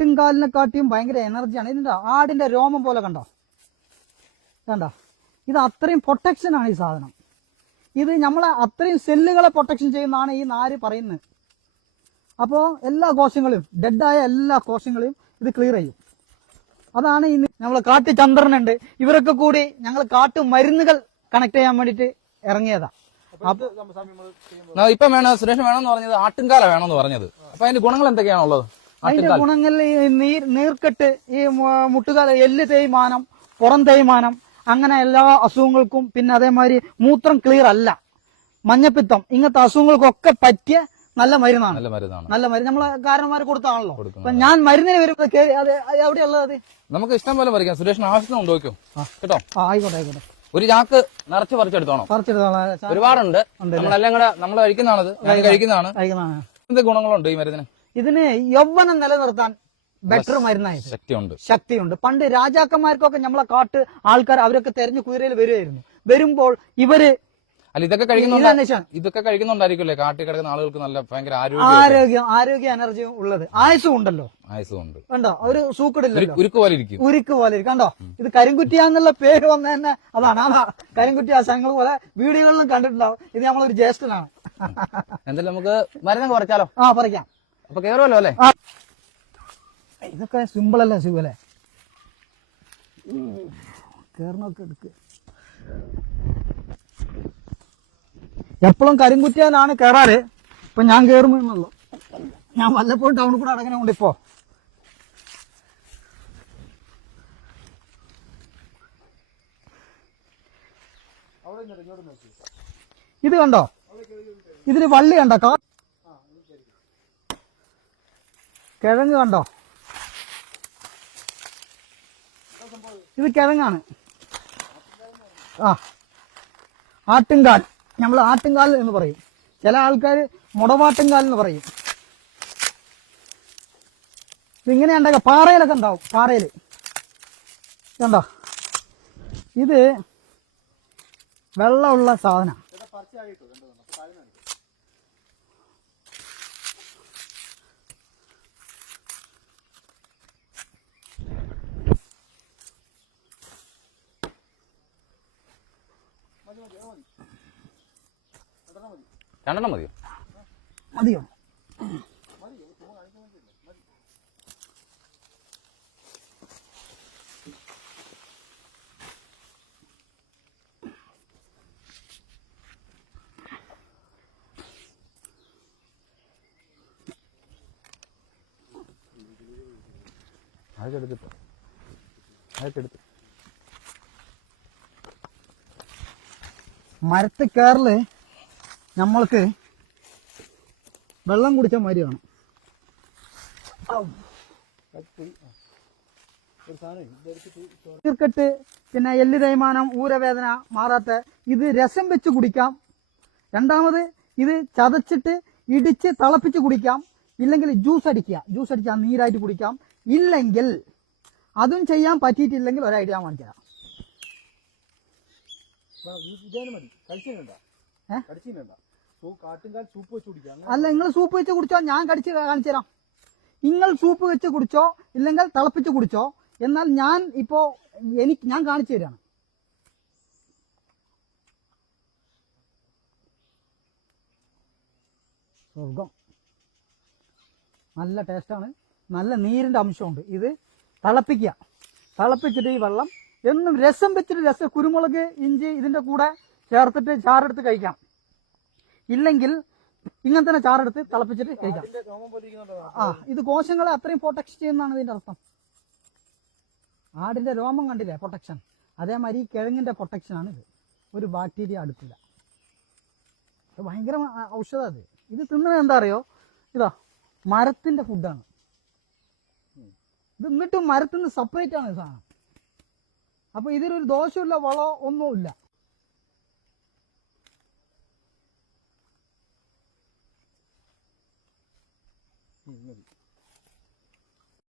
ആട്ടുംകാലിനെ കാട്ടിയും ഭയങ്കര എനർജിയാണ്. ഇതിന്റെ ആടിന്റെ രോമം പോലെ കണ്ടോ? കണ്ടോ? ഇത് അത്രയും പ്രൊട്ടക്ഷൻ ആണ് ഈ സാധനം. ഇത് നമ്മളെ അത്രയും സെല്ലുകളെ പ്രൊട്ടക്ഷൻ ചെയ്യുന്നതാണ് ഈ നാര് പറയുന്നത്. അപ്പോ എല്ലാ കോശങ്ങളും ഡെഡായ എല്ലാ കോശങ്ങളെയും ഇത് ക്ലിയർ ചെയ്യും. അതാണ് ഇന്ന് നമ്മൾ കാട്ടു ചന്ദ്രനുണ്ട്. ഇവരൊക്കെ കൂടി ഞങ്ങൾ കാട്ടു മരുന്നുകൾ കണക്ട് ചെയ്യാൻ വേണ്ടിയിട്ട് ഇറങ്ങിയതാ. ഇപ്പം വേണം സുരേഷ് വേണമെന്ന് പറഞ്ഞത് ആട്ടുംകാല വേണമെന്ന് പറഞ്ഞത്. അപ്പൊ അതിന്റെ ഗുണങ്ങൾ എന്തൊക്കെയാണുള്ളത്? അതിന്റെ ഗുണങ്ങൾ നീർ നീർക്കെട്ട് ഈ മുട്ടുകാല എല്ല് തേയ്മാനം പുറം തേയ്മാനം അങ്ങനെ എല്ലാ അസുഖങ്ങൾക്കും പിന്നെ അതേമാതിരി മൂത്രം ക്ലിയർ അല്ല. മഞ്ഞപ്പിത്തം ഇങ്ങനത്തെ അസുഖങ്ങൾക്കൊക്കെ പറ്റിയ നല്ല മരുന്നാണ്. നല്ല മരുന്നാണ്. നല്ല മരുന്ന്. നമ്മളെ കാരണന്മാർ കൊടുത്താണല്ലോ. അപ്പൊ ഞാൻ മരുന്നിന് വരുമ്പോ എവിടെയുള്ളത് നമുക്ക് ഇഷ്ടം പോലെ പറിക്കാം സുരേഷിന് ആവശ്യത്തിന് കൊണ്ടുപോയിക്കും കേട്ടോ? ആയിക്കോട്ടെ ആയിക്കോട്ടെ. ഒരു ചാക്ക് നിറച്ച് പറിച്ചെടുത്തോണം. പറിച്ചെടുത്തോളാം ഒരുപാടുണ്ട്. നമ്മളെല്ലാം കൂടെ നമ്മൾ കഴിക്കുന്നതാണത്. കഴിക്കുന്നതാണ്. കഴിക്കുന്നതാണ്. എന്ത് ഗുണങ്ങളുണ്ട് ഈ മരുന്നിന്? ഇതിന് യൗവനം നിലനിർത്താൻ ബെറ്റർ മരുന്നായത്. ശക്തിയുണ്ട്. ശക്തിയുണ്ട്. പണ്ട് രാജാക്കന്മാർക്കൊക്കെ നമ്മളെ കാട്ട് ആൾക്കാർ അവരൊക്കെ തെരഞ്ഞു കുതിരയിൽ വരുമായിരുന്നു വരുമ്പോൾ ഇവർ അല്ല ഇതൊക്കെ കഴിക്കുന്നുണ്ട്. ഇതൊക്കെ കഴിക്കുന്നുണ്ടായിരിക്കുമല്ലേ? കാട്ടിൽ കിടക്കുന്ന ആളുകൾക്ക് നല്ല ഭയങ്കര ആരോഗ്യം. ആരോഗ്യം എനർജിയും ഉള്ളത്. ആയുസും ഉണ്ടല്ലോ. ആയുസുണ്ട് കണ്ടോ? ഒരു സൂക്കടില്ല ഉരുക്ക് പോലെ ഇരിക്കും. ഉരുക്ക് പോലെ ഇരിക്കും. കണ്ടോ? ഇത് കരിങ്കുറ്റിയ എന്നുള്ള പേര് വന്ന തന്നെ അതാണ്. അതാ കരിങ്കുറ്റിയ ഞങ്ങൾ പോലെ വീഡിയോകളിലും കണ്ടിട്ടുണ്ടാവും. ഇത് നമ്മളൊരു ജ്യേഷ്ഠനാണ്. എന്തായാലും നമുക്ക് മരുന്ന് കുറച്ചാലോ? ആ പറിക്കാം. അപ്പൊ കേറുമല്ലോ അല്ലേ? ഇതൊക്കെ സിമ്പിൾ അല്ലേ ശിവല്ലേ കേറണമൊക്കെ എടുക്ക്. എപ്പോഴും കരിങ്കുറ്റിയാനാണ് കയറാറ് ഇപ്പൊ ഞാൻ കയറുമെന്നുള്ളൂ ഞാൻ വല്ലപ്പോഴും ടൗണിൽ കൂടെ അടങ്ങനെ ഇപ്പോ. ഇത് കണ്ടോ? ഇതിന് വള്ളി കണ്ടോ? കിഴങ്ങ് കണ്ടോ? ഇത് കിഴങ്ങാണ്. ആ ആട്ടുംകാൽ നമ്മൾ ആട്ടുംകാൽ എന്ന് പറയും. ചില ആൾക്കാർ മുടവാട്ടുംകാൽ എന്ന് പറയും. ഇതിങ്ങനെ ഉണ്ടാക്കുക പാറയിലൊക്കെ ഉണ്ടാവും പാറയിൽ കണ്ടോ? ഇത് വെള്ളമുള്ള സാധനം ചേട്ടാ പറിച്ചായിട്ടോ കണ്ടോ അപ്പൊ താഴെ കാണിക്കും മതി മതി അത് മതി അത്ര മതി രണ്ടെണ്ണം മതിയോ? മതിയോ? അതൊക്കെ എടുത്തിട്ടോ. അതൊക്കെ എടുത്ത്. മരത്ത് കയറിൽ നമ്മൾക്ക് വെള്ളം കുടിച്ച മാതിരി ഇതെടുത്തിട്ട് ചോറ് പിന്നെ എല്ല് തേയ്മാനം ഊരവേദന മാറാത്ത ഇത് രസം വെച്ച് കുടിക്കാം. രണ്ടാമത് ഇത് ചതച്ചിട്ട് ഇടിച്ച് തിളപ്പിച്ച് കുടിക്കാം. ഇല്ലെങ്കിൽ ജ്യൂസ് അടിക്കുക. ജ്യൂസ് അടിച്ചാൽ നീരായിട്ട് കുടിക്കാം. ഇല്ലെങ്കിൽ അതും ചെയ്യാൻ പറ്റിയിട്ടില്ലെങ്കിൽ ഒരു ഐഡിയ കാണിക്കാം ഇതേനെ മതി കഴിച്ചിട്ടുണ്ടാ ഏ? കടിച്ചിട്ടുണ്ടാ സൂ കാട്ടുംകാൽ സൂപ്പ് വെച്ച് കുടിക്കാം അങ്ങനെ അല്ല നിങ്ങൾ സൂപ്പ് വെച്ച് കുടിച്ചോ? ഞാൻ കടിച്ച് കാണിച്ചു തരാം. നിങ്ങൾ സൂപ്പ് വെച്ച് കുടിച്ചോ? ഇല്ലെങ്കിൽ തിളപ്പിച്ച് കുടിച്ചോ? എന്നാൽ ഞാൻ ഇപ്പോ എനിക്ക് ഞാൻ കാണിച്ചു തരാണ്. സ്വർഗം. നല്ല ടേസ്റ്റാണ് നല്ല നീരിന്റെ അംശമുണ്ട്. ഇത് തിളപ്പിക്കുക. തിളപ്പിച്ചിട്ട് ഈ വെള്ളം എന്നും രസം വെച്ചിട്ട് രസം കുരുമുളക് ഇഞ്ചി ഇതിന്റെ കൂടെ ചേർത്തിട്ട് ചാറെടുത്ത് കഴിക്കാം. ഇല്ലെങ്കിൽ ഇങ്ങനെ തന്നെ ചാറെടുത്ത് തിളപ്പിച്ചിട്ട് കഴിക്കാം. ആ ഇത് കോശങ്ങളെ അത്രയും പ്രൊട്ടക്ഷൻ ചെയ്യുന്നതാണ് ഇതിന്റെ അർത്ഥം. ആടിന്റെ രോമം കണ്ടില്ലേ? പ്രൊട്ടക്ഷൻ അതേമാതിരി ഈ കിഴങ്ങിന്റെ പ്രൊട്ടക്ഷനാണ് ഇത്. ഒരു ബാക്ടീരിയ അടുത്തില്ല ഭയങ്കര ഔഷധം അത്. ഇത് തിന്നത് എന്താ അറിയോ? ഇതാ മരത്തിന്റെ ഫുഡാണ് ഇത് എന്നിട്ടും മരത്തിൽ നിന്ന് സെപ്പറേറ്റ് ആണ് സാധനം. അപ്പൊ ഇതിനൊരു ദോഷമില്ല വളോ ഒന്നുമില്ല.